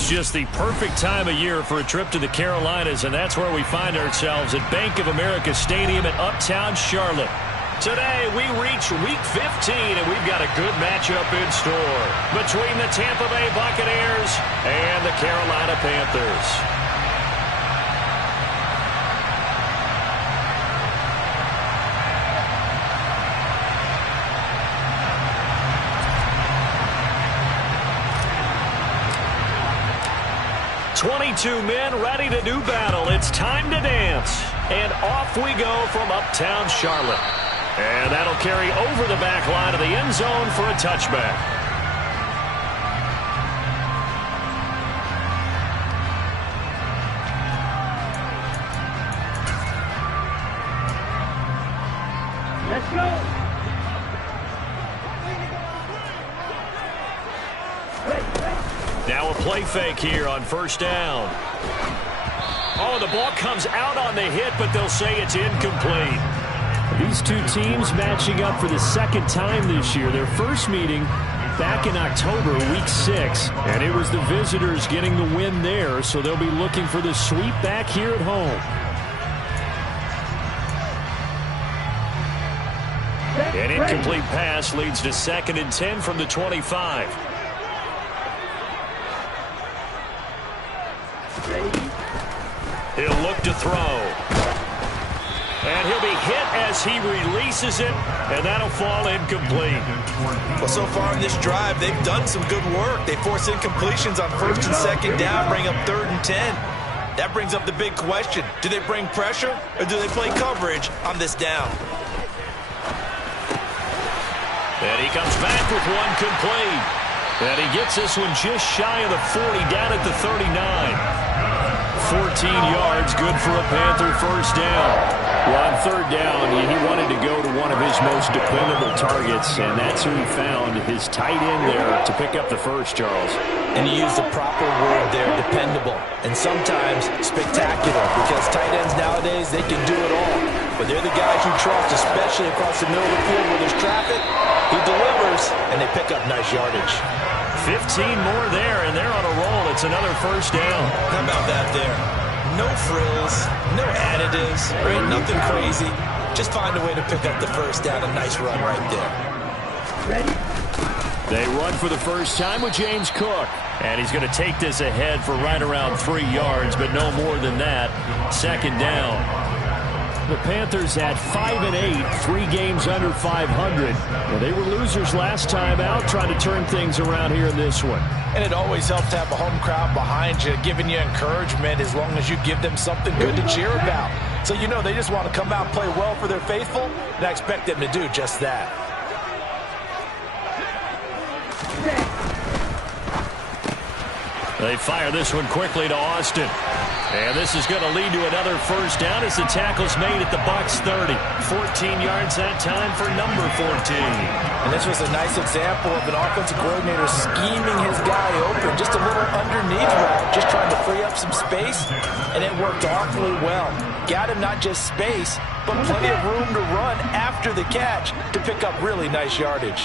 is just the perfect time of year for a trip to the Carolinas, and that's where we find ourselves at Bank of America Stadium in Uptown Charlotte. Today, we reach Week 15, and we've got a good matchup in store between the Tampa Bay Buccaneers and the Carolina Panthers. 22 men ready to do battle. It's time to dance. And off we go from Uptown Charlotte. And that'll carry over the back line of the end zone for a touchback. Let's go. Now a play fake here on first down. Oh, the ball comes out on the hit, but they'll say it's incomplete. These two teams matching up for the second time this year. Their first meeting back in October, Week 6. And it was the visitors getting the win there, so they'll be looking for the sweep back here at home. An incomplete pass leads to 2nd and 10 from the 25. He'll look to throw. And he'll be hit as he releases it, and that'll fall incomplete. Well, so far in this drive, they've done some good work. They force incompletions on 1st and 2nd down, bring up 3rd and 10. That brings up the big question. Do they bring pressure, or do they play coverage on this down? And he comes back with one complete. And he gets this one just shy of the 40, down at the 39. 14 yards, good for a Panther first down. Well, on 3rd down, he wanted to go to one of his most dependable targets, and that's who he found, his tight end there, to pick up the first, Charles. And you use the proper word there, dependable, and sometimes spectacular, because tight ends nowadays, they can do it all. But they're the guys you trust, especially across the middle of the field where there's traffic. He delivers, and they pick up nice yardage. 15 more there, and they're on a roll. It's another first down. How about that there? No frills, no additives, there ain't nothing crazy. Just find a way to pick up the first down. A nice run right there. Ready? They run for the first time with James Cook. And he's going to take this ahead for right around 3 yards, but no more than that. 2nd down. The Panthers at 5-8, 3 games under 500. Well, they were losers last time out, trying to turn things around here in this one. And it always helps to have a home crowd behind you, giving you encouragement as long as you give them something good to cheer about. So you know they just want to come out and play well for their faithful, and I expect them to do just that. They fire this one quickly to Austin. And this is going to lead to another first down as the tackle's made at the Bucs 30. 14 yards that time for number 14. And this was a nice example of an offensive coordinator scheming his guy open. Just a little underneath route, just trying to free up some space. And it worked awfully well. Got him not just space, but plenty of room to run after the catch to pick up really nice yardage.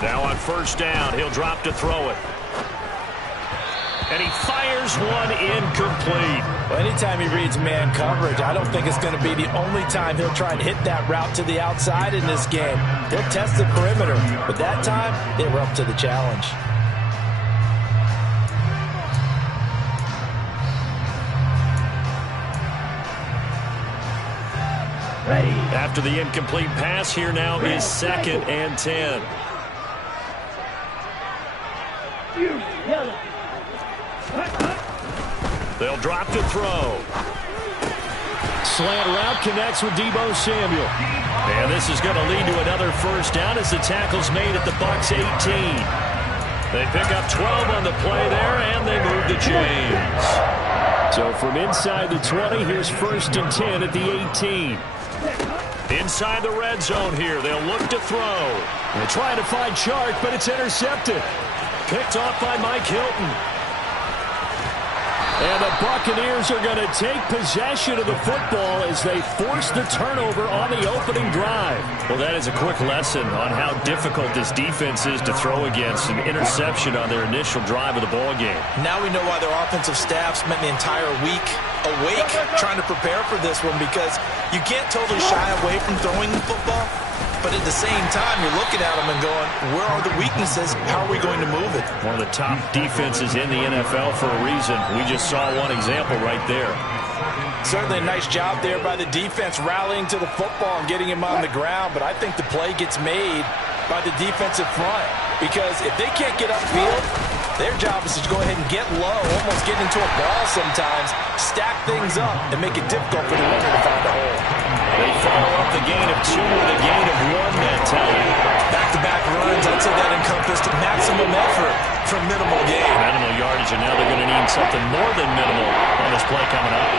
Now on first down, he'll drop to throw it. And he fires one incomplete. Well, anytime he reads man coverage, I don't think it's going to be the only time he'll try and hit that route to the outside in this game. They'll test the perimeter, but that time, they were up to the challenge. Ready. After the incomplete pass, here now is 2nd and 10. They'll drop to throw. Slant route connects with Deebo Samuel. And this is going to lead to another first down as the tackle's made at the Bucs 18. They pick up 12 on the play there, and they move to James. So from inside the 20, here's 1st and 10 at the 18. Inside the red zone here, they'll look to throw. They're trying to find Chark, but it's intercepted. Picked off by Mike Hilton. And the Buccaneers are going to take possession of the football as they force the turnover on the opening drive. Well, that is a quick lesson on how difficult this defense is to throw against. An interception on their initial drive of the ball game. Now we know why their offensive staff spent the entire week awake trying to prepare for this one, because you can't totally shy away from throwing the football. But at the same time, you're looking at them and going, where are the weaknesses? How are we going to move it? One of the top defenses in the NFL for a reason. We just saw one example right there. Certainly a nice job there by the defense rallying to the football and getting him on the ground. But I think the play gets made by the defensive front, because if they can't get upfield, their job is to go ahead and get low, almost get into a ball sometimes, stack things up, and make it difficult for the runner to find a hole. They follow up the gain of 2 with a gain of 1 that time. Back-to-back runs, I'd say that encompassed maximum effort for minimal gain. Minimal yardage, and now they're going to need something more than minimal on this play coming up.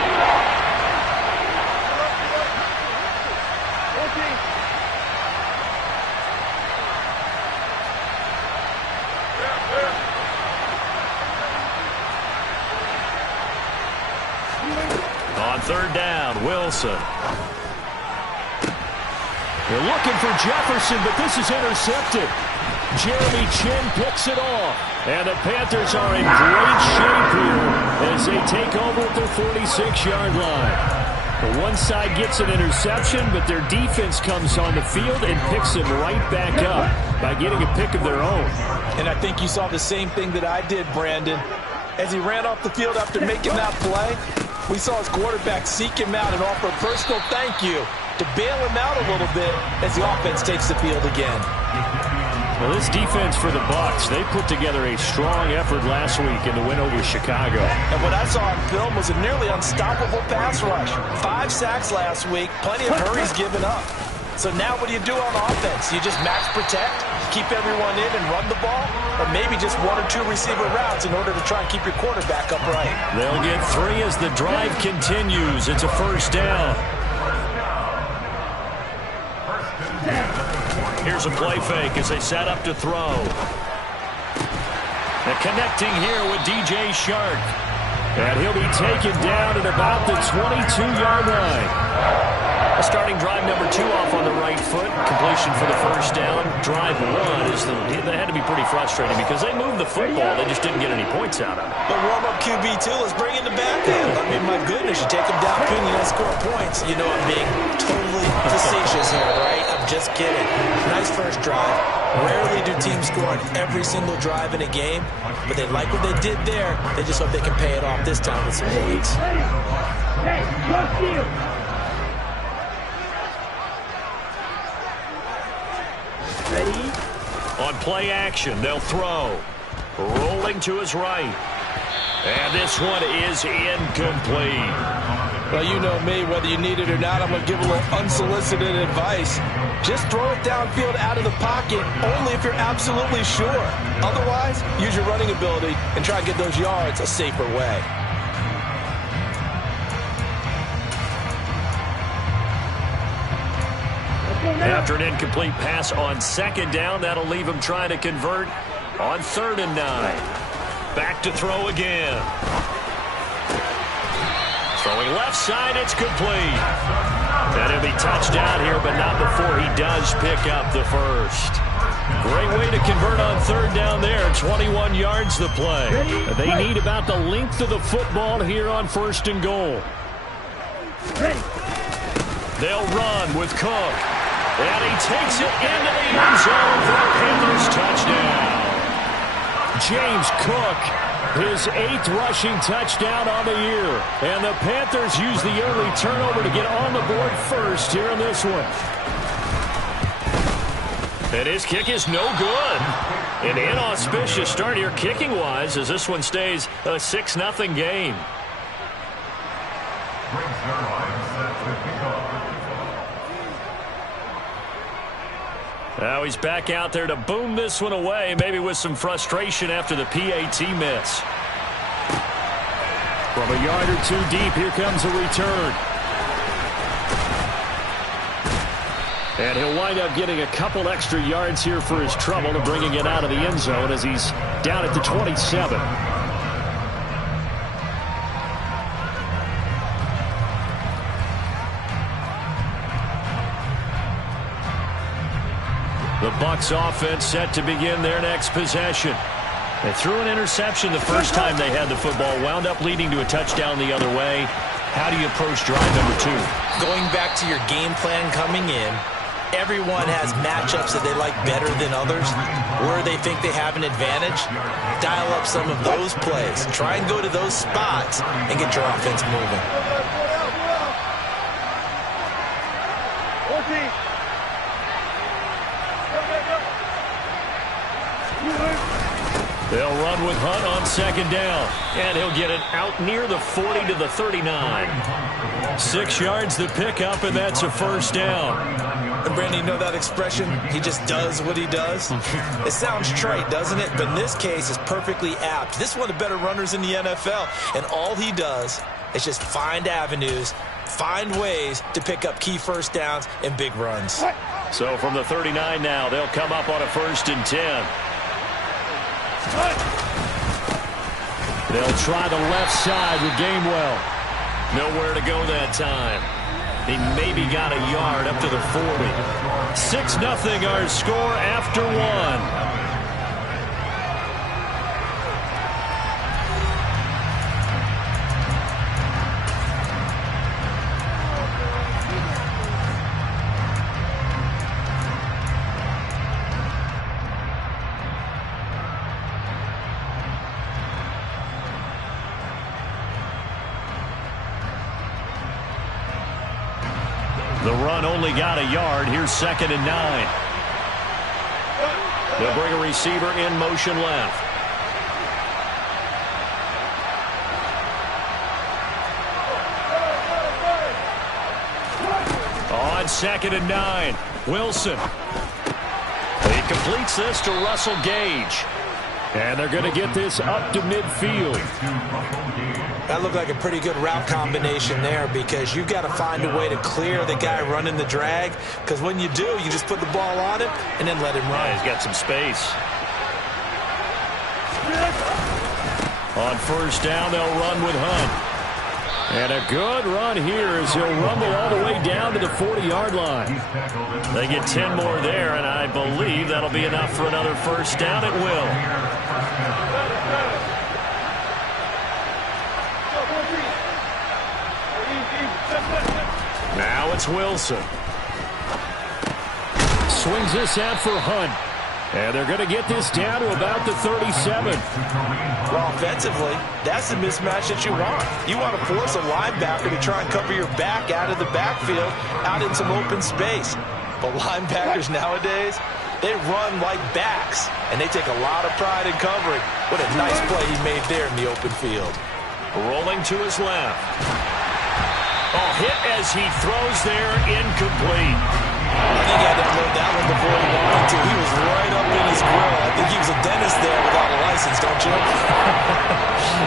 On third down, Wilson. They're looking for Jefferson, but this is intercepted. Jeremy Chinn picks it off. And the Panthers are in great shape here as they take over at their 46-yard line. The one side gets an interception, but their defense comes on the field and picks them right back up by getting a pick of their own. And I think you saw the same thing that I did, Brandon. As he ran off the field after making that play, we saw his quarterback seek him out and offer a personal thank you to bail him out a little bit as the offense takes the field again. Well, this defense for the Bucs, they put together a strong effort last week in the win over Chicago. And what I saw on film was a nearly unstoppable pass rush. 5 sacks last week, plenty of hurries given up. So now what do you do on offense? You just max protect, keep everyone in and run the ball, or maybe just 1 or 2 receiver routes in order to try and keep your quarterback upright. They'll get 3 as the drive continues. It's a first down. Here's a play fake as they set up to throw. And connecting here with DJ Chark. And he'll be taken down at about the 22-yard line. Starting drive number 2 off on the right foot. Completion for the first down. Drive 1 is they had to be pretty frustrating because they moved the football. They just didn't get any points out of it. But warm-up QB2, let's bring in the back end. I mean, my goodness, you take them down, and you score points. You know I'm being totally facetious here, right? I'm just kidding. Nice first drive. Rarely do teams score on every single drive in a game, but they like what they did there. They just hope they can pay it off this time with some points. Hey, go field. Ready? On play action, they'll throw. Rolling to his right. And this one is incomplete. Well, you know me, whether you need it or not, I'm going to give a little unsolicited advice. Just throw it downfield out of the pocket, only if you're absolutely sure. Otherwise, use your running ability and try to get those yards a safer way. After an incomplete pass on second down, that'll leave him trying to convert on 3rd and 9. Back to throw again. Throwing left side, it's complete. And he'll be touched down here, but not before he does pick up the first. Great way to convert on 3rd down there. 21 yards the play. They need about the length of the football here on 1st and goal. They'll run with Cook. And he takes it into the end zone for the Panthers touchdown. James Cook, his 8th rushing touchdown on the year. And the Panthers use the early turnover to get on the board first here in this one. And his kick is no good. An inauspicious start here kicking-wise as this one stays a 6-0 game. Now he's back out there to boom this one away, maybe with some frustration after the PAT miss. From a yard or 2 deep, here comes a return. And he'll wind up getting a couple extra yards here for his trouble and bringing it out of the end zone as he's down at the 27. The Bucs offense set to begin their next possession. They threw an interception the first time they had the football, wound up leading to a touchdown the other way. How do you approach drive number 2? Going back to your game plan coming in, everyone has matchups that they like better than others, where they think they have an advantage. Dial up some of those plays. Try and go to those spots and get your offense moving. They'll run with Hunt on second down, and he'll get it out near the 40 to the 39. 6 yards the pickup, and that's a first down. And Brandon, you know that expression, he just does what he does? It sounds trite, doesn't it? But in this case, it's perfectly apt. This is one of the better runners in the NFL, and all he does is just find avenues, find ways to pick up key first downs and big runs. So from the 39 now, they'll come up on a 1st and 10. They'll try the left side with Gainwell. Nowhere to go that time. He maybe got a yard up to the 40. 6-0 our score after 1. The run only got a yard. Here's 2nd and 9. They'll bring a receiver in motion left. On 2nd and 9, Wilson. He completes this to Russell Gage. And they're going to get this up to midfield. That looked like a pretty good route combination there, because you've got to find a way to clear the guy running the drag, because when you do, you just put the ball on him and then let him run. Yeah, he's got some space. On 1st down, they'll run with Hunt. And a good run here as he'll rumble all the way down to the 40-yard line. They get 10 more there, and I believe that'll be enough for another 1st down. It will. Now it's Wilson. Swings this out for Hunt. And they're going to get this down to about the 37. Well, offensively, that's the mismatch that you want. You want to force a linebacker to try and cover your back out of the backfield, out in some open space. But linebackers nowadays, they run like backs, and they take a lot of pride in covering. What a nice play he made there in the open field. Rolling to his left. Oh, hit as he throws there, incomplete. I think he had to unload that one before he wanted to. He was right up in his grill. I think he was a dentist there without a license, don't you?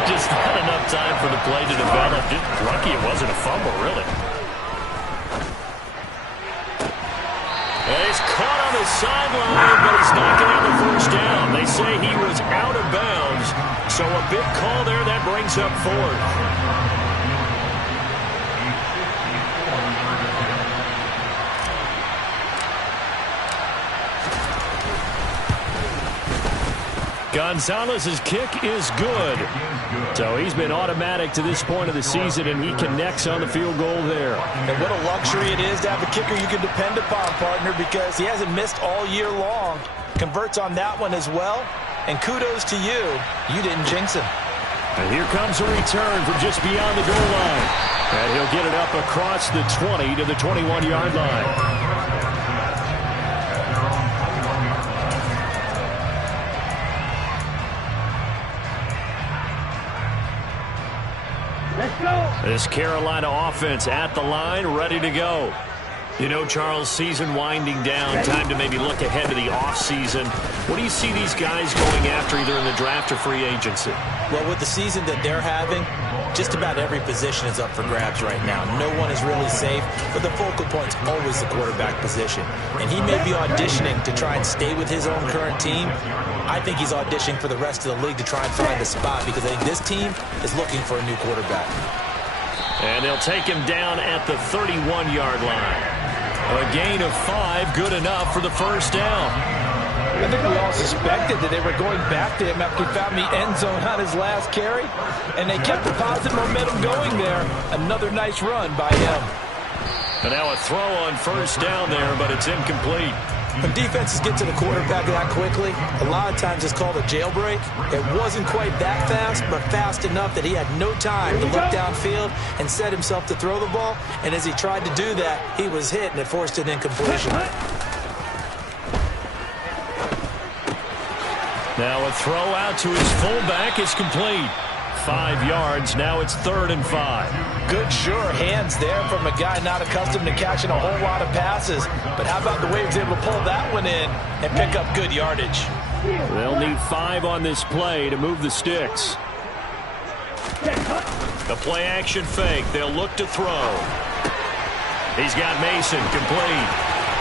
Just not enough time for the play to develop. Just lucky it wasn't a fumble, really. And he's caught on the sideline, but he's not going to have the 1st down. They say he was out of bounds, so a big call there that brings up 4th. Gonzalez's kick is good. So he's been automatic to this point of the season, and he connects on the field goal there. And what a luxury it is to have a kicker you can depend upon, partner, because he hasn't missed all year long. Converts on that one as well. And kudos to you. You didn't jinx him. And here comes a return from just beyond the goal line. And he'll get it up across the 20 to the 21-yard line. This Carolina offense at the line, ready to go. You know, Charles, season winding down, time to maybe look ahead to the offseason. What do you see these guys going after either in the draft or free agency? Well, with the season that they're having, just about every position is up for grabs right now. No one is really safe, but the focal point's always the quarterback position. And he may be auditioning to try and stay with his own current team. I think he's auditioning for the rest of the league to try and find a spot, because I think this team is looking for a new quarterback. And they'll take him down at the 31-yard line. A gain of 5, good enough for the first down. I think we all suspected that they were going back to him after he found the end zone on his last carry, and they kept the positive momentum going there. Another nice run by him. And now a throw on first down there, but it's incomplete. When defenses get to the quarterback that quickly, a lot of times it's called a jailbreak. It wasn't quite that fast, but fast enough that he had no time to look downfield and set himself to throw the ball. And as he tried to do that, he was hit, and it forced an incompletion. Now a throw out to his fullback is complete. 5 yards. Now it's 3rd and 5. Good, sure hands there from a guy not accustomed to catching a whole lot of passes. But how about the way he was able to pull that one in and pick up good yardage? They'll need 5 on this play to move the sticks. The play action fake. They'll look to throw. He's got Mason complete.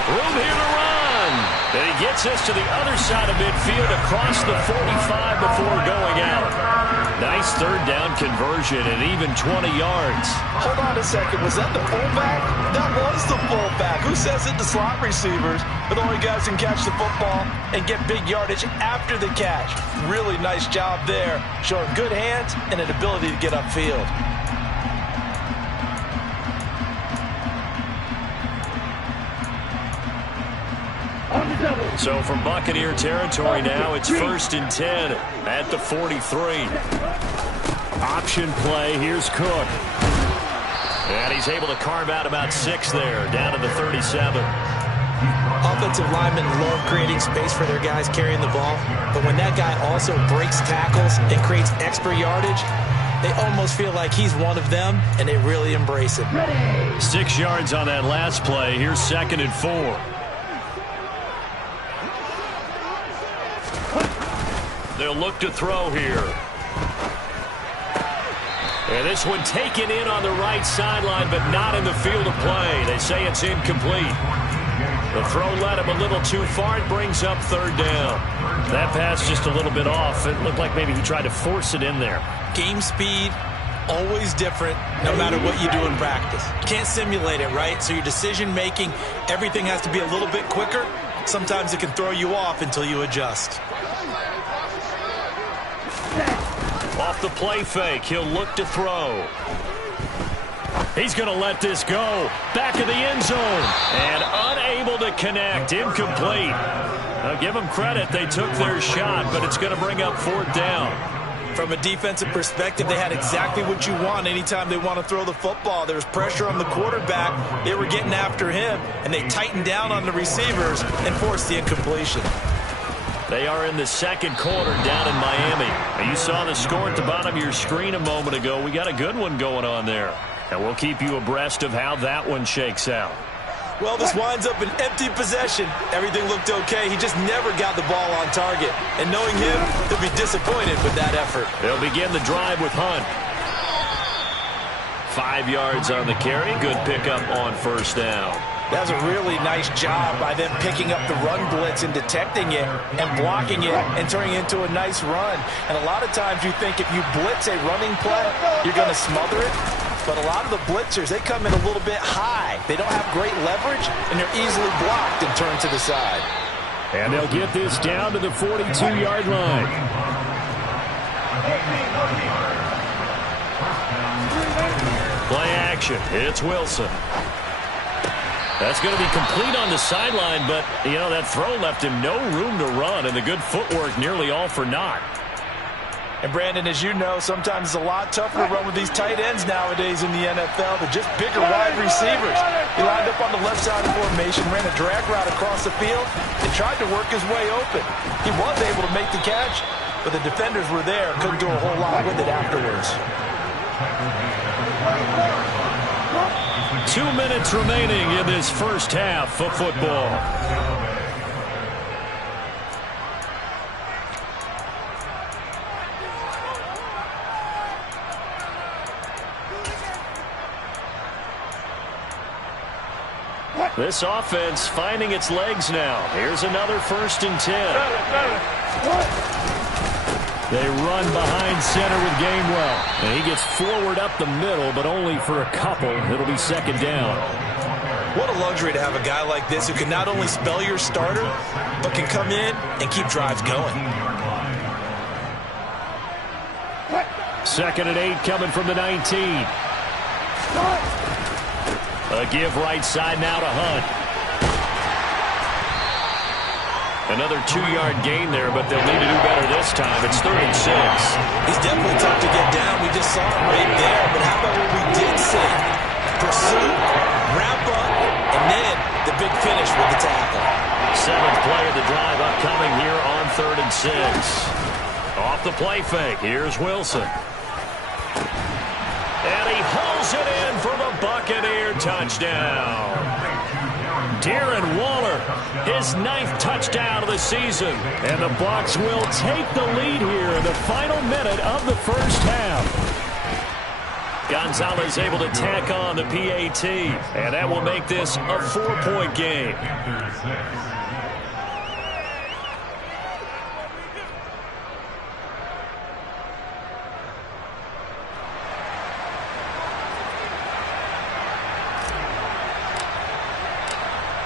Room here to run. And he gets us to the other side of midfield across the 45 before going out. Nice 3rd down conversion and even 20 yards. Hold on a second. Was that the fullback? That was the fullback. Who says it? The slot receivers. But the only guys can catch the football and get big yardage after the catch. Really nice job there. Showing good hands and an ability to get upfield. So from Buccaneer territory now, it's 1st and 10 at the 43. Option play. Here's Cook. And he's able to carve out about 6 there, down to the 37. Offensive linemen love creating space for their guys carrying the ball. But when that guy also breaks tackles and creates extra yardage, they almost feel like he's one of them, and they really embrace it. 6 yards on that last play. Here's 2nd and 4. They'll look to throw here. And this one taken in on the right sideline, but not in the field of play. They say it's incomplete. The throw led him a little too far. It brings up 3rd down. That pass just a little bit off. It looked like maybe he tried to force it in there. Game speed, always different, no matter what you do in practice. You can't simulate it, right? So your decision-making, everything has to be a little bit quicker. Sometimes it can throw you off until you adjust. Off the play fake, he'll look to throw. He's going to let this go. Back of the end zone. And unable to connect. Incomplete. Now give them credit. They took their shot, but it's going to bring up 4th down. From a defensive perspective, they had exactly what you want anytime they want to throw the football. There was pressure on the quarterback. They were getting after him, and they tightened down on the receivers and forced the incompletion. They are in the 2nd quarter down in Miami. And you saw the score at the bottom of your screen a moment ago. We got a good one going on there. And we'll keep you abreast of how that one shakes out. Well, this winds up an empty possession. Everything looked okay. He just never got the ball on target. And knowing him, he'll be disappointed with that effort. They'll begin the drive with Hunt. 5 yards on the carry. Good pickup on 1st down. That was a really nice job by them picking up the run blitz and detecting it and blocking it and turning it into a nice run. And a lot of times you think if you blitz a running play, you're going to smother it. But a lot of the blitzers, they come in a little bit high. They don't have great leverage, and they're easily blocked and turned to the side. And they'll get this down to the 42-yard line. Play action. It's Wilson. That's going to be complete on the sideline, but, you know, that throw left him no room to run, and the good footwork nearly all for naught. And, Brandon, as you know, sometimes it's a lot tougher to run with these tight ends nowadays in the NFL. They're just bigger wide receivers. He lined up on the left side of the formation, ran a drag route across the field, and tried to work his way open. He was able to make the catch, but the defenders were there, couldn't do a whole lot with it afterwards. 2 minutes remaining in this first half of football. This offense finding its legs now. Here's another 1st and 10. They run behind center with Gainwell. And he gets forward up the middle, but only for a couple. It'll be 2nd down. What a luxury to have a guy like this who can not only spell your starter, but can come in and keep drives going. 2nd and 8 coming from the 19. A give right side now to Hunt. Another 2-yard gain there, but they'll need to do better this time. It's 3rd and 6. He's definitely tough to get down. We just saw him right there. But how about what we did see? Pursuit, wrap up, and then the big finish with the tackle. 7th play of the drive upcoming here on 3rd and 6. Off the play fake. Here's Wilson. And he hauls it in for the Buccaneer touchdown. Darren Waller, his 9th touchdown of the season. And the Bucs will take the lead here in the final minute of the first half. Gonzalez able to tack on the PAT, and that will make this a 4-point game.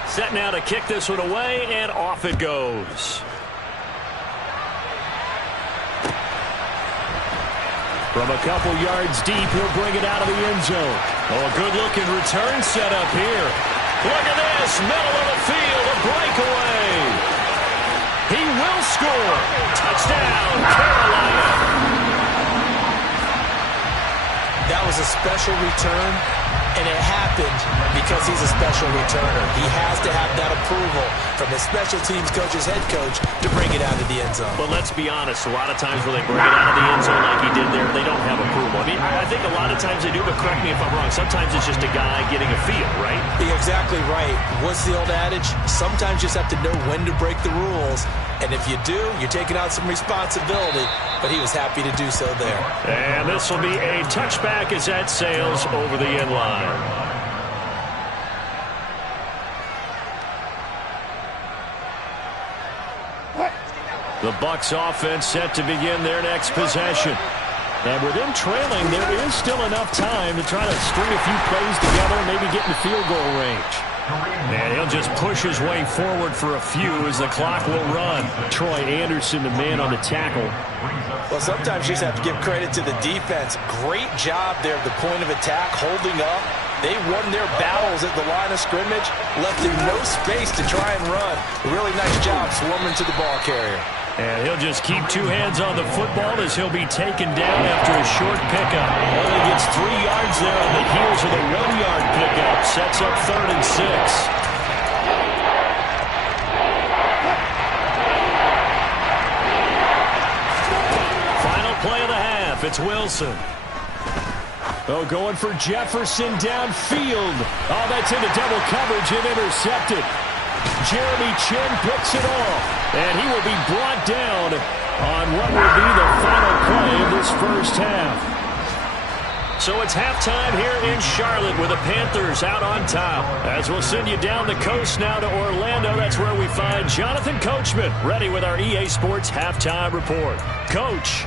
Set now to kick this one away, and off it goes. From a couple yards deep, he'll bring it out of the end zone. Oh, a good-looking return set up here. Look at this, middle of the field, a breakaway. He will score. Touchdown, Carolina. That was a special return, and it happened because he's a special returner. He has to have that approval from his special teams coach's head coach to bring it out of the end zone. But let's be honest, a lot of times when they bring it out of the end zone like he did there, they don't have approval. I mean, I think a lot of times they do, but correct me if I'm wrong. Sometimes it's just a guy getting a feel, right? You're exactly right. What's the old adage? Sometimes you just have to know when to break the rules. And if you do, you're taking on some responsibility. But he was happy to do so there. And this will be a touchback as that sails over the end line. The Bucs offense set to begin their next possession. And with them trailing, there is still enough time to try to string a few plays together and maybe get in the field goal range. And he'll just push his way forward for a few as the clock will run. Troy Anderson, the man on the tackle. Well, sometimes you just have to give credit to the defense. Great job there at the point of attack, holding up. They won their battles at the line of scrimmage, left him no space to try and run. A really nice job swarming to the ball carrier. And he'll just keep 2 hands on the football as he'll be taken down after a short pickup. Only gets 3 yards there on the heels of the 1-yard pickup. Sets up 3rd and 6. Final play of the half. It's Wilson. Oh, going for Jefferson downfield. Oh, that's into double coverage and intercepted. Jeremy Chinn picks it off, and he will be brought down on what will be the final play of this first half. So it's halftime here in Charlotte with the Panthers out on top. As we'll send you down the coast now to Orlando, that's where we find Jonathan Coachman ready with our EA Sports Halftime Report. Coach.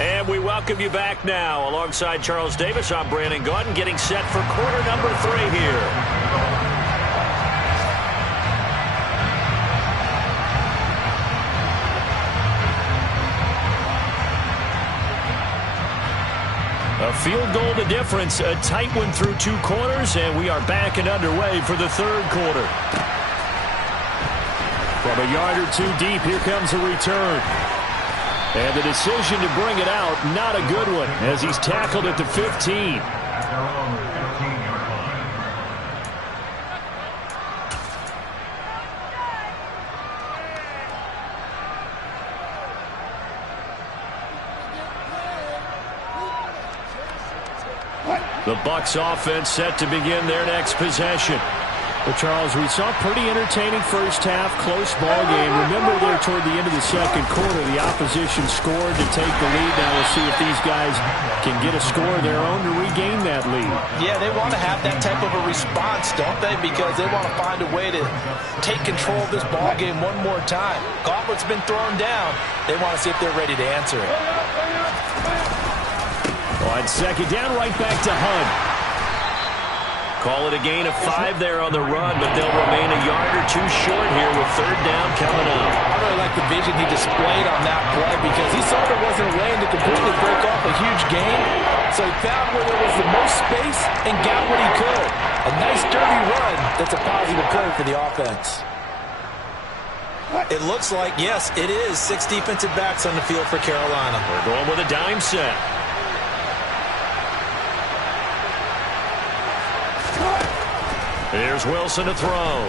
And we welcome you back now. Alongside Charles Davis, I'm Brandon Gaudin, getting set for quarter number 3 here. A field goal the difference, a tight one through 2 quarters, and we are back and underway for the 3rd quarter. From a yard or 2 deep, here comes a return. And the decision to bring it out, not a good one, as he's tackled at the 15. The Bucs offense set to begin their next possession. Well, Charles, we saw a pretty entertaining first half, close ball game. Remember there toward the end of the second quarter, the opposition scored to take the lead. Now we'll see if these guys can get a score of their own to regain that lead. Yeah, they want to have that type of a response, don't they? Because they want to find a way to take control of this ball game one more time. Gauntlet's been thrown down. They want to see if they're ready to answer it. On second down, right back to Hunt. Call it a gain of 5 there on the run, but they'll remain a yard or two short here with third down coming up. I really like the vision he displayed on that play because he saw there wasn't a lane to completely break off a huge gain. So he found where there was the most space and got what he could. A nice dirty run that's a positive play for the offense. It looks like, yes, it is 6 defensive backs on the field for Carolina. They're going with a dime set. Here's Wilson to throw.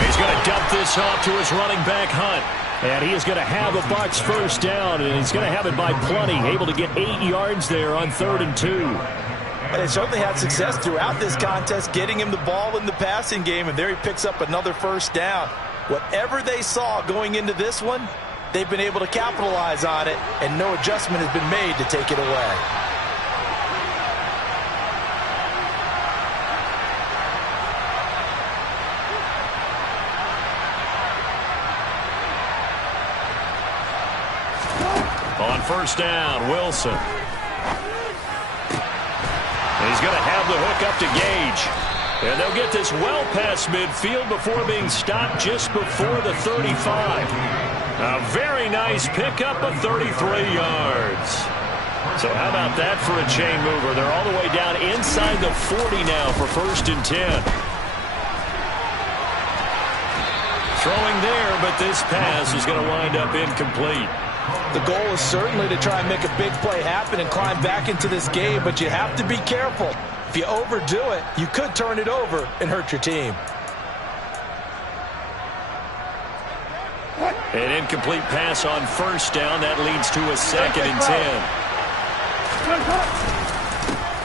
He's going to dump this off to his running back, Hunt. And he is going to have a Bucs first down, and he's going to have it by plenty. Able to get 8 yards there on 3rd and 2. And they certainly had success throughout this contest, getting him the ball in the passing game, and there he picks up another first down. Whatever they saw going into this one, they've been able to capitalize on it, and no adjustment has been made to take it away. On first down, Wilson. He's going to have the hook up to Gage. And they'll get this well past midfield before being stopped just before the 35. A very nice pickup of 33 yards. So how about that for a chain mover? They're all the way down inside the 40 now for 1st and 10. Throwing there, but this pass is going to wind up incomplete. The goal is certainly to try and make a big play happen and climb back into this game, but you have to be careful. If you overdo it, you could turn it over and hurt your team. An incomplete pass on first down. That leads to a 2nd and 10.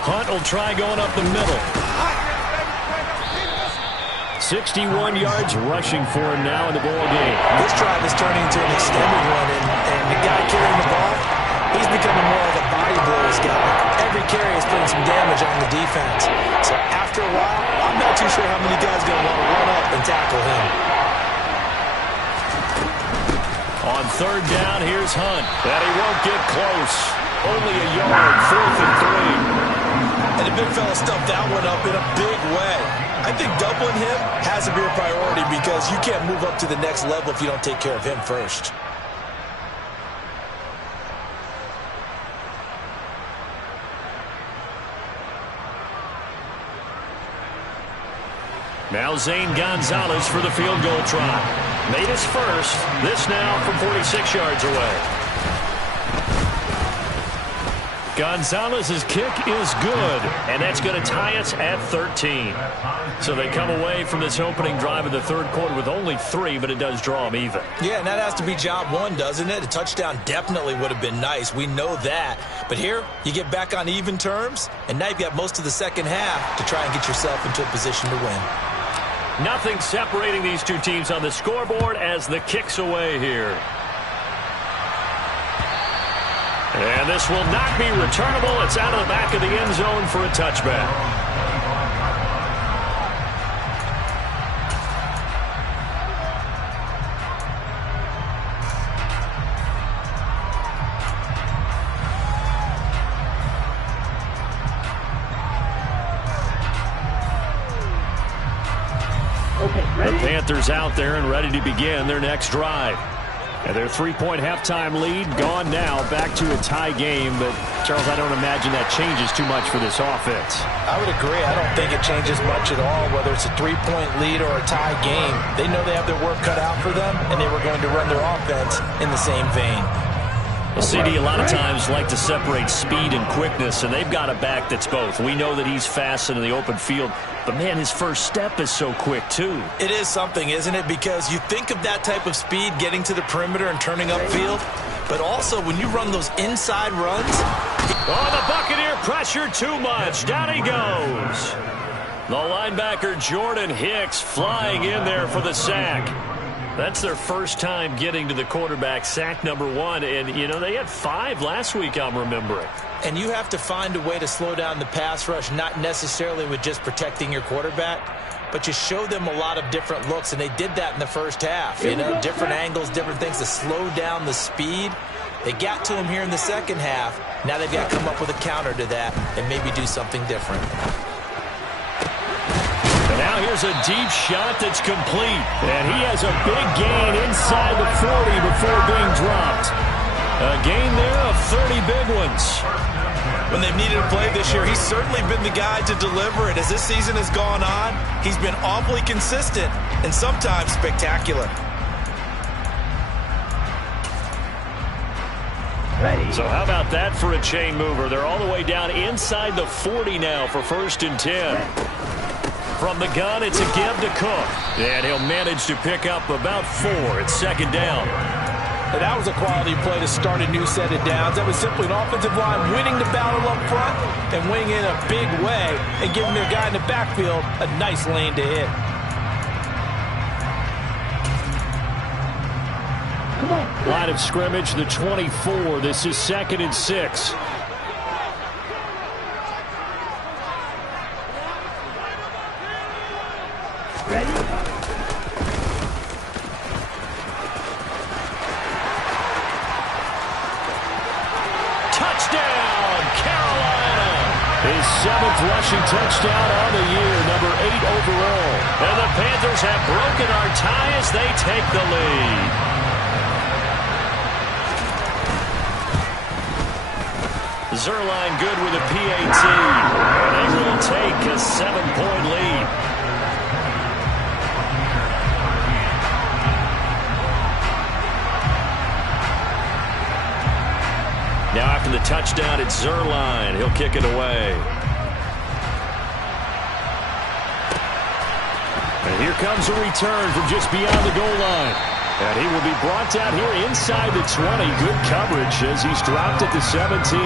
Hunt will try going up the middle. 61 yards rushing for him now in the ball game. This drive is turning into an extended one, and the guy carrying the ball, he's becoming more like a body blows guy. Every carry is putting some damage on the defense. So after a while, I'm not too sure how many guys are going to want to run up and tackle him. On 3rd down, here's Hunt. And he won't get close. Only a yard, 4th and 3. And the big fella stuffed that one up in a big way. I think doubling him has to be a priority because you can't move up to the next level if you don't take care of him first. Now Zane Gonzalez for the field goal try. Made his first. This now from 46 yards away. Gonzalez's kick is good, and that's going to tie us at 13. So they come away from this opening drive of the 3rd quarter with only 3, but it does draw them even. Yeah, and that has to be job 1, doesn't it? A touchdown definitely would have been nice. We know that. But here, you get back on even terms, and now you've got most of the second half to try and get yourself into a position to win. Nothing separating these two teams on the scoreboard as the kick's away here. And this will not be returnable. It's out of the back of the end zone for a touchback. The Panthers out there and ready to begin their next drive. And their 3-point halftime lead gone now, back to a tie game. But, Charles, I don't imagine that changes too much for this offense. I would agree. I don't think it changes much at all, whether it's a 3-point lead or a tie game. They know they have their work cut out for them, and they were going to run their offense in the same vein. Well, CD, a lot of times like to separate speed and quickness, and they've got a back that's both. We know that he's fast in the open field, but, man, his first step is so quick, too. It is something, isn't it? Because you think of that type of speed getting to the perimeter and turning upfield, but also when you run those inside runs. Oh, the Buccaneer pressure too much. Down he goes. The linebacker Jordan Hicks flying in there for the sack. That's their first time getting to the quarterback, sack number 1. And, you know, they had 5 last week, I'm remembering. And you have to find a way to slow down the pass rush, not necessarily with just protecting your quarterback, but you show them a lot of different looks, and they did that in the first half. You know, different angles, different things to slow down the speed. They got to him here in the second half. Now they've got to come up with a counter to that and maybe do something different. And now here's a deep shot that's complete. And he has a big gain inside the 40 before being dropped. A gain there of 30 big ones. When they've needed a play this year, he's certainly been the guy to deliver it. As this season has gone on, he's been awfully consistent and sometimes spectacular. So how about that for a chain mover? They're all the way down inside the 40 now for 1st and 10. From the gun, it's a give to Cook. And he'll manage to pick up about 4 at 2nd down. And that was a quality play to start a new set of downs. That was simply an offensive line winning the battle up front and winning in a big way and giving their guy in the backfield a nice lane to hit. Line of scrimmage, the 24. This is 2nd and 6. His 7th rushing touchdown on the year, number 8 overall. And the Panthers have broken our tie as they take the lead. Zuerlein good with a PAT. And they will take a 7-point lead. Now after the touchdown, it's Zuerlein. He'll kick it away. And here comes a return from just beyond the goal line. And he will be brought down here inside the 20. Good coverage as he's dropped at the 17.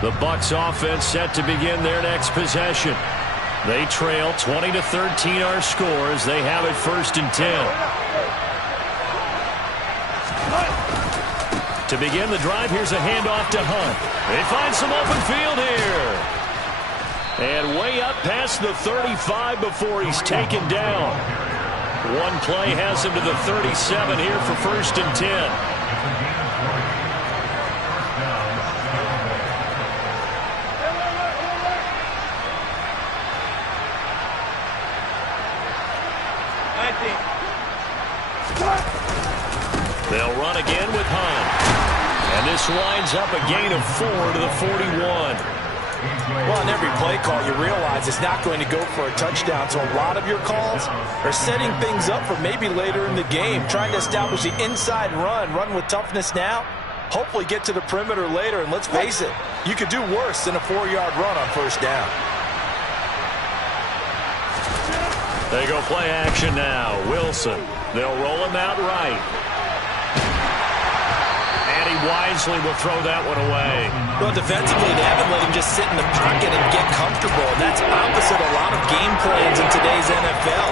The Bucs offense set to begin their next possession. They trail 20-13 our score as they have it 1st and 10. To begin the drive, here's a handoff to Hunt. They find some open field here. And way up past the 35 before he's taken down. One play has him to the 37 here for 1st and 10. They'll run again with Hunt. And this winds up a gain of 4 to the 41. Well, in every play call, you realize it's not going to go for a touchdown. So a lot of your calls are setting things up for maybe later in the game, trying to establish the inside run with toughness now, hopefully get to the perimeter later. And let's face it, you could do worse than a 4-yard run on 1st down. They go play action now. Wilson. They'll roll him out right. And he wisely will throw that one away. Well, defensively, they haven't let him just sit in the pocket and get comfortable. And that's opposite a lot of game plans in today's NFL.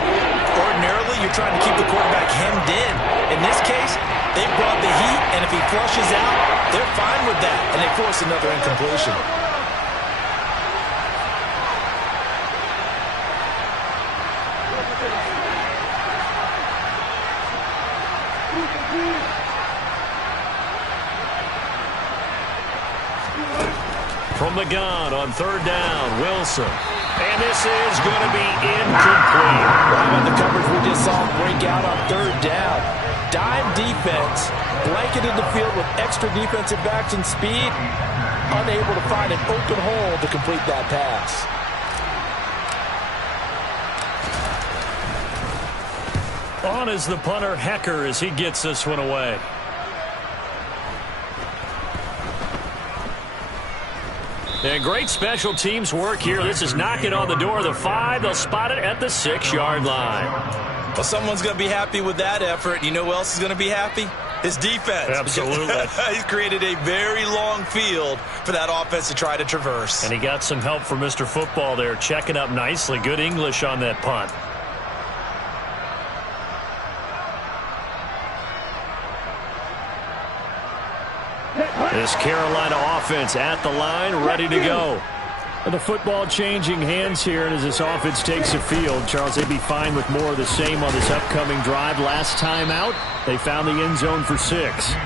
Ordinarily, you're trying to keep the quarterback hemmed in. In this case, they brought the heat, and if he flushes out, they're fine with that. And they force another incompletion. From the gun on 3rd down, Wilson. And this is going to be incomplete. Right on the coverage we just saw him break out on 3rd down. Dime defense, blanketed the field with extra defensive backs and speed, unable to find an open hole to complete that pass. On is the punter, Hecker, as he gets this one away. And great special teams work here. This is knocking on the door of the 5. They'll spot it at the 6-yard line. Well, someone's going to be happy with that effort. You know who else is going to be happy? His defense. Absolutely. He's created a very long field for that offense to try to traverse. And he got some help from Mr. Football there, checking up nicely. Good English on that punt. This Carolina offense at the line, ready to go. And the football changing hands here, and as this offense takes the field, Charles, they'd be fine with more of the same on this upcoming drive. Last time out, they found the end zone for 6.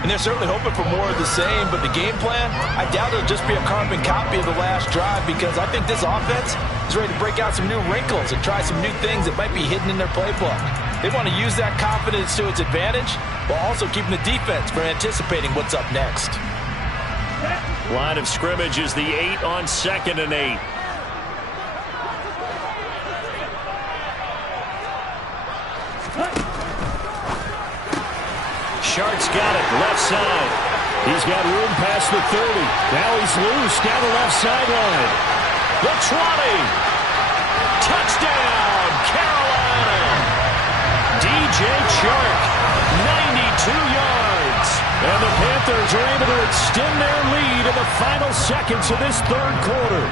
And they're certainly hoping for more of the same, but the game plan, I doubt it'll just be a carbon copy of the last drive, because I think this offense is ready to break out some new wrinkles and try some new things that might be hidden in their playbook. They want to use that confidence to its advantage, while also keeping the defense from anticipating what's up next. Line of scrimmage is the 8 on 2nd and 8. Shark's got it, left side. He's got room past the 30. Now he's loose down the left sideline. The 20. Touchdown, Carolina. DJ Chark, 92 yards. And the Panthers are able to extend their lead in the final seconds of this 3rd quarter.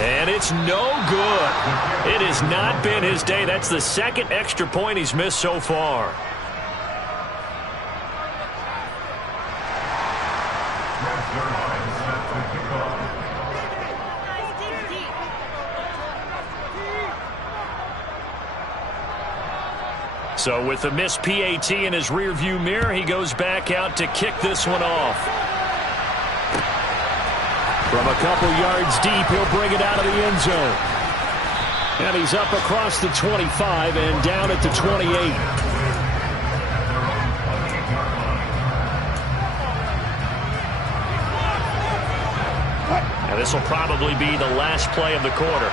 And it's no good. It has not been his day. That's the 2nd extra point he's missed so far. So with the missed PAT in his rearview mirror, he goes back out to kick this one off. From a couple yards deep, he'll bring it out of the end zone. And he's up across the 25 and down at the 28. And this will probably be the last play of the quarter.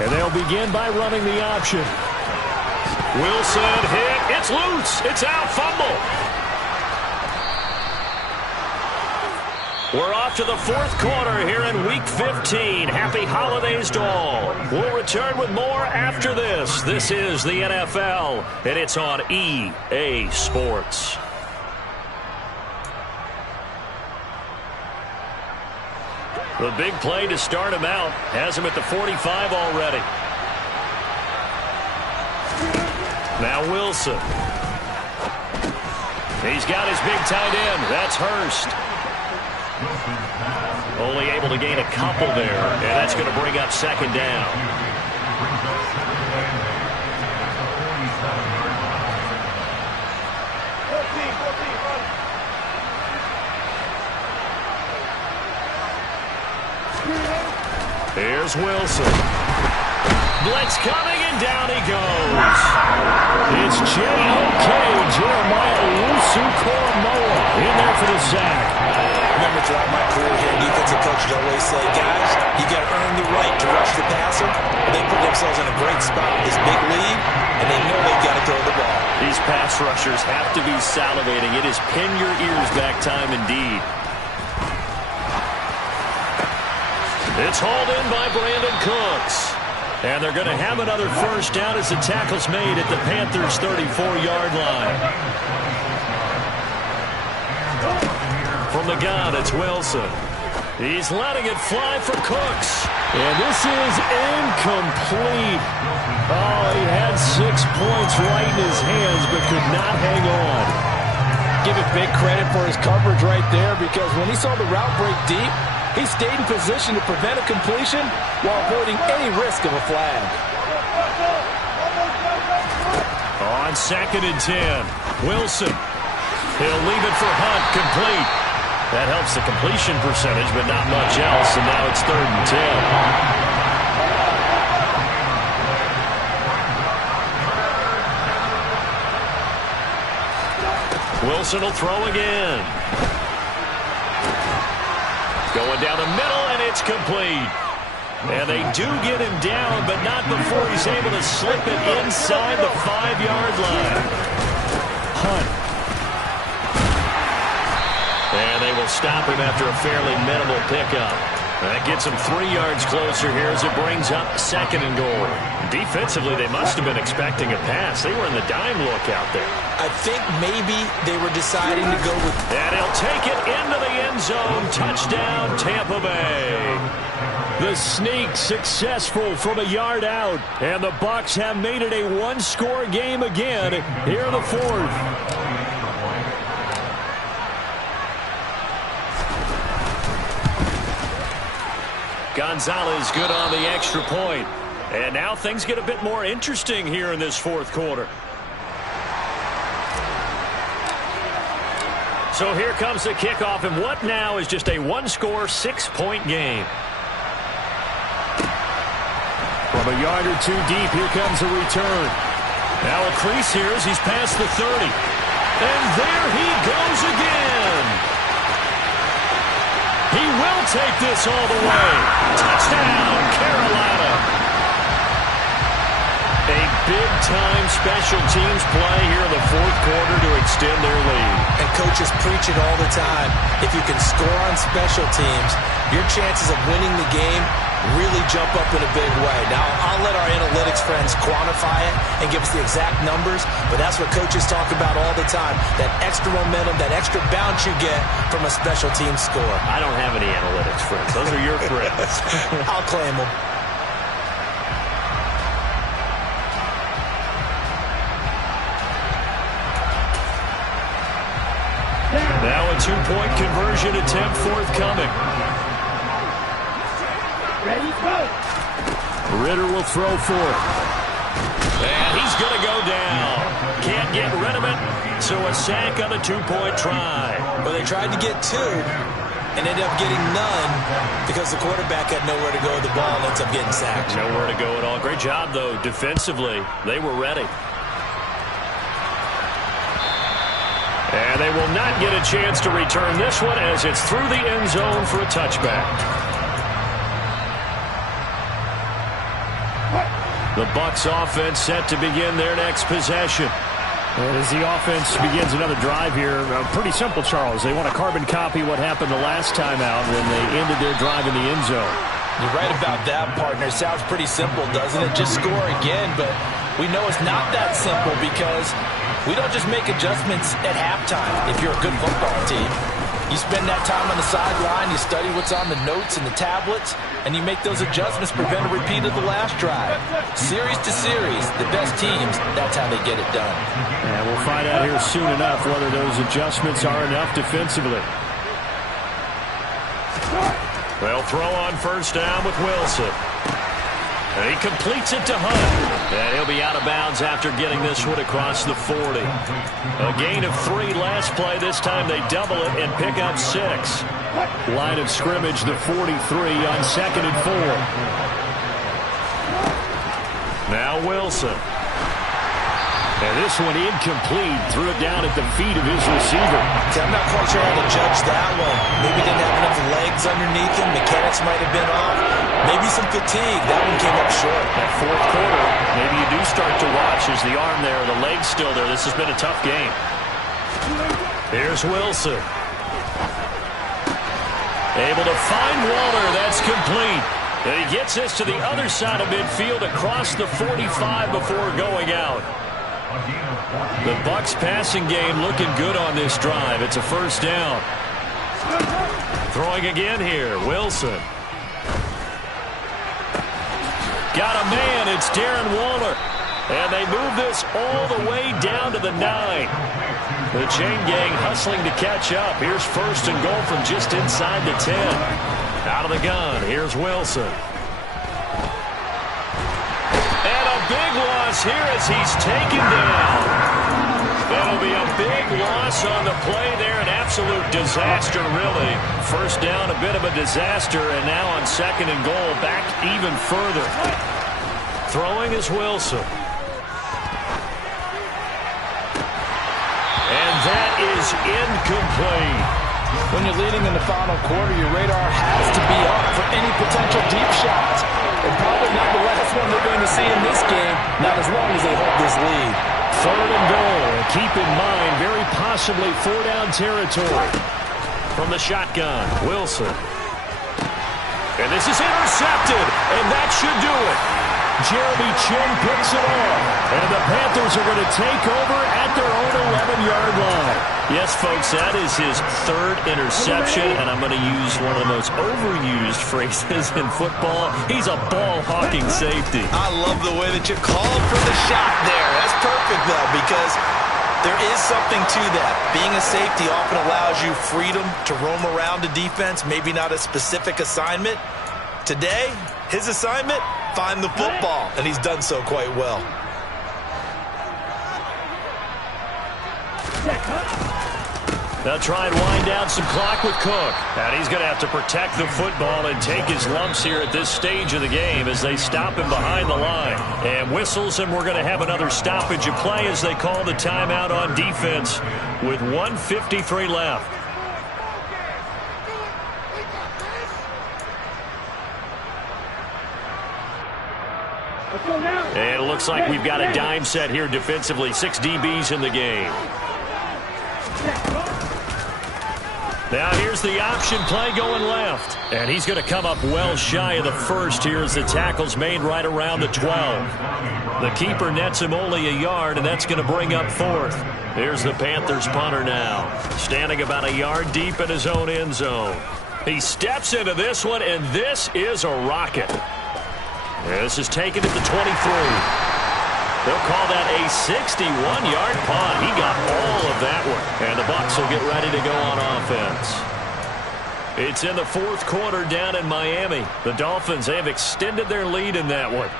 And they'll begin by running the option. Wilson hit. It's loose. It's out. Fumble. We're off to the 4th quarter here in Week 15. Happy holidays to all. We'll return with more after this. This is the NFL, and it's on EA Sports. The big play to start him out. Has him at the 45 already. Now Wilson. He's got his big tight end. That's Hurst. Only able to gain a couple there, and that's going to bring up 2nd down. Here's Wilson. Blitz coming, and down he goes. It's J.O.K. Jeremiah Owusu-Koramoah in there for the sack. Remember, throughout my career here, defensive coaches always say, guys, you got to earn the right to rush the passer. They put themselves in a great spot with this big lead, and they know they've got to throw the ball. These pass rushers have to be salivating. It is pin your ears back time indeed. It's hauled in by Brandon Cooks. And they're going to have another first down as the tackle's made at the Panthers' 34-yard line. From the gun, it's Wilson. He's letting it fly for Cooks. And this is incomplete. Oh, he had 6 points right in his hands, but could not hang on. Give it big credit for his coverage right there, because when he saw the route break deep, he stayed in position to prevent a completion while avoiding any risk of a flag. On 2nd and 10, Wilson. He'll leave it for Hunt, complete. That helps the completion percentage, but not much else, and now it's 3rd and 10. Wilson will throw again. Going down the middle, and it's complete. And they do get him down, but not before he's able to slip it inside the 5-yard line. Hunt. And they will stop him after a fairly minimal pickup. That gets him 3 yards closer here as it brings up 2nd and goal. Defensively, they must have been expecting a pass. They were in the dime look out there. I think maybe they were deciding to go with... And he'll take it into the end zone. Touchdown, Tampa Bay. The sneak successful from a yard out. And the Bucs have made it a one-score game again here in the 4th. Gonzalez good on the extra point. And now things get a bit more interesting here in this 4th quarter. So here comes the kickoff, and what now is just a one-score, 6-point game. From a yard or two deep, here comes a return. Now a crease here as he's past the 30. And there he goes again. He will take this all the way. Touchdown, Carolina. A big-time special teams play here in the 4th quarter to extend their lead. And coaches preach it all the time. If you can score on special teams, your chances of winning the game really jump up in a big way. Now, I'll let our analytics friends quantify it and give us the exact numbers, but that's what coaches talk about all the time, that extra momentum, that extra bounce you get from a special team score. I don't have any analytics friends. Those are your friends. I'll claim them. Now a 2-point conversion attempt forthcoming. Ready, go. Ritter will throw for it. And he's going to go down. Can't get rid of it, so a sack on the 2-point try. Well, they tried to get 2 and ended up getting none because the quarterback had nowhere to go with the ball and ends up getting sacked. Nowhere to go at all. Great job, though, defensively. They were ready. And they will not get a chance to return this one as it's through the end zone for a touchback. The Bucs offense set to begin their next possession. And as the offense begins another drive here, pretty simple, Charles. They want to carbon copy what happened the last time out when they ended their drive in the end zone. You're right about that, partner. Sounds pretty simple, doesn't it? Just score again, but we know it's not that simple because we don't just make adjustments at halftime if you're a good football team. You spend that time on the sideline, you study what's on the notes and the tablets, and you make those adjustments, prevent a repeat of the last drive. Series to series, the best teams, that's how they get it done. And we'll find out here soon enough whether those adjustments are enough defensively. They'll throw on first down with Wilson. And he completes it to Hunt. And he'll be out of bounds after getting this one across the 40. A gain of 3 last play. This time they double it and pick up 6. Line of scrimmage, the 43 on 2nd and 4. Now Wilson. And this one incomplete. Threw it down at the feet of his receiver. I'm not quite sure how to judge that one. Maybe didn't have enough legs underneath him. Mechanics might have been off. Maybe some fatigue. That one came up short. That 4th quarter, maybe you do start to watch as the arm there, the leg's still there. This has been a tough game. Here's Wilson. Able to find Waller. That's complete. And he gets this to the other side of midfield across the 45 before going out. The Bucs passing game looking good on this drive. It's a first down. Throwing again here, Wilson. Got a man, it's Darren Waller. And they move this all the way down to the 9. The chain gang hustling to catch up. Here's first and goal from just inside the 10. Out of the gun, here's Wilson. And a big loss here as he's taken down. That'll be a big loss on the play there. An absolute disaster, really. First down, a bit of a disaster, and now on 2nd and goal, back even further. Throwing is Wilson. And that is incomplete. When you're leading in the final quarter, your radar has to be up for any potential deep shots. And probably not the last one they're going to see in this game, not as long as they hold this lead. 3rd and goal. Keep in mind, very possibly 4-down territory. From the shotgun, Wilson. And this is intercepted, and that should do it. Jeremy Chinn picks it off, and the Panthers are going to take over at their own 11-yard line. Yes, folks, that is his 3rd interception, and I'm going to use one of the most overused phrases in football. He's a ball-hawking safety. I love the way that you called for the shot there. That's perfect, though, because there is something to that. Being a safety often allows you freedom to roam around a defense, maybe not a specific assignment. Today, his assignment, find the football, and he's done so quite well. They'll try and wind down some clock with Cook. And he's going to have to protect the football and take his lumps here at this stage of the game as they stop him behind the line. And whistles, and we're going to have another stoppage of play as they call the timeout on defense with 1:53 left. And it looks like we've got a dime set here defensively. 6 DBs in the game. Now here's the option play going left. And he's going to come up well shy of the first here as the tackle's made right around the 12. The keeper nets him only a yard, and that's going to bring up 4th. Here's the Panthers punter now, standing about a yard deep in his own end zone. He steps into this one, and this is a rocket. This is taken at the 23. They'll call that a 61-yard punt. He got all of that one. And the Bucs will get ready to go on offense. It's in the 4th quarter down in Miami. The Dolphins, they have extended their lead in that one.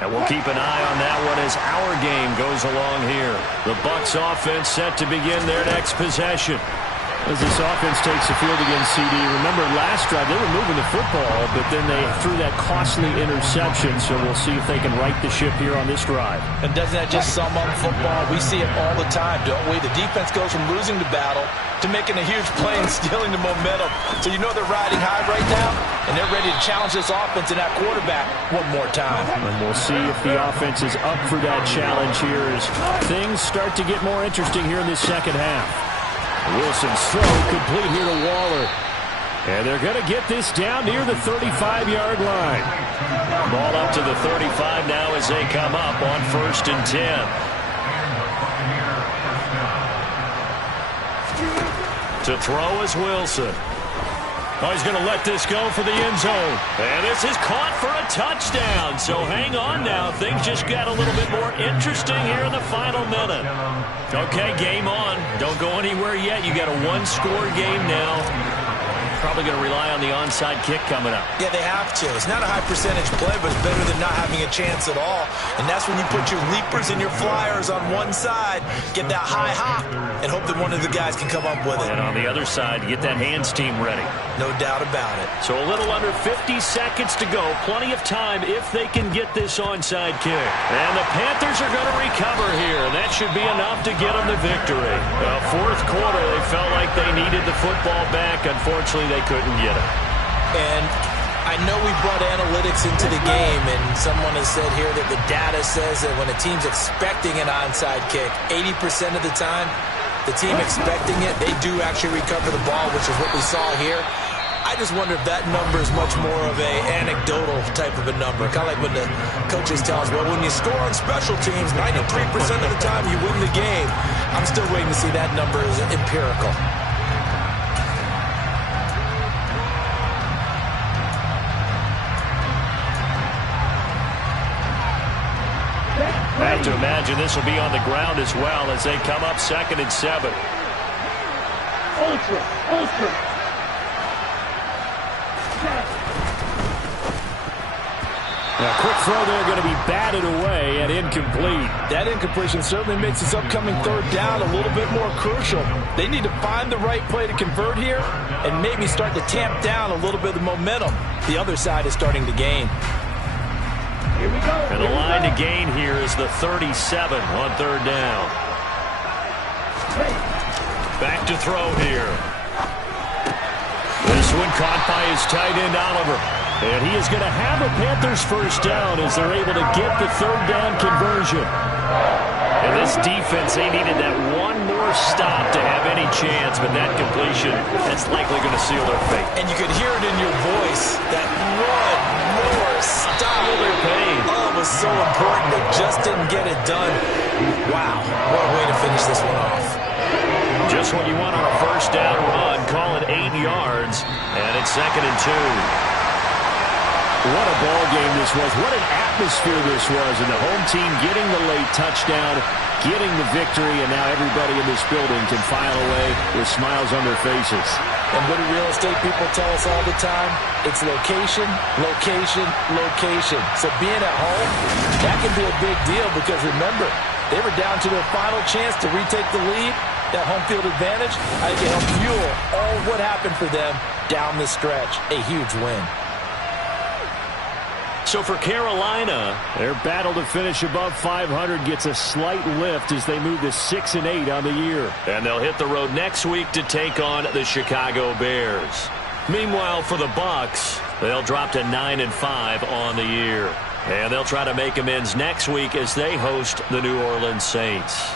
And we'll keep an eye on that one as our game goes along here. The Bucs offense set to begin their next possession. As this offense takes the field against CD, remember last drive they were moving the football, but then they threw that costly interception, so we'll see if they can right the ship here on this drive. And doesn't that just sum up football? We see it all the time, don't we? The defense goes from losing the battle to making a huge play and stealing the momentum. So you know they're riding high right now, and they're ready to challenge this offense and that quarterback one more time. And we'll see if the offense is up for that challenge here as things start to get more interesting here in this second half. Wilson's throw complete here to Waller. And they're going to get this down near the 35-yard line. Ball up to the 35 now as they come up on 1st and 10. To throw is Wilson. Oh, he's going to let this go for the end zone. And this is caught for a touchdown. So hang on now. Things just got a little bit more interesting here in the final minute. Okay, game on. Don't go anywhere yet. You got a 1-score game now. Probably going to rely on the onside kick coming up. Yeah, they have to. It's not a high percentage play, but it's better than not having a chance at all. And that's when you put your leapers and your flyers on one side, get that high hop, and hope that one of the guys can come up with it. And on the other side, get that hands team ready. No doubt about it. So a little under 50 seconds to go. Plenty of time if they can get this onside kick. And the Panthers are going to recover here. That should be enough to get them the victory. 4th quarter, they felt like they needed the football back. Unfortunately, they couldn't get it. And I know we brought analytics into the game, and someone has said here that the data says that when a team's expecting an onside kick, 80% of the time, the team expecting it, they do actually recover the ball, which is what we saw here. I just wonder if that number is much more of a anecdotal type of a number. Kind of like when the coaches tell us, well, when you score on special teams, 93% of the time you win the game. I'm still waiting to see that number is empirical. I have to imagine this will be on the ground as well as they come up 2nd and 7. Ultra. Now, quick throw there going to be batted away and incomplete. That incompletion certainly makes this upcoming 3rd down a little bit more crucial. They need to find the right play to convert here and maybe start to tamp down a little bit of momentum. The other side is starting to gain. Here we go. And the line to gain here is the 37 on 3rd down. Back to throw here. This one caught by his tight end, Oliver. And he is going to have a Panthers first down as they're able to get the third down conversion. And this defense, they needed that one more stop to have any chance, but that completion, that's likely going to seal their fate. And you could hear it in your voice, that one more stop. Feel their pain. Oh, it was so important. They just didn't get it done. Wow, what a way to finish this one off. Just what you want on a first down run, call it 8 yards, and it's 2nd and 2. What a ball game this was. What an atmosphere this was. And the home team getting the late touchdown, getting the victory, and now everybody in this building can file away with smiles on their faces. And what do real estate people tell us all the time? It's location, location, location. So being at home, that can be a big deal because remember, they were down to their final chance to retake the lead. That home field advantage, I think it helped fuel all what happened for them down the stretch. A huge win. So for Carolina, their battle to finish above 500 gets a slight lift as they move to 6-8 on the year. And they'll hit the road next week to take on the Chicago Bears. Meanwhile, for the Bucs, they'll drop to 9-5 on the year. And they'll try to make amends next week as they host the New Orleans Saints.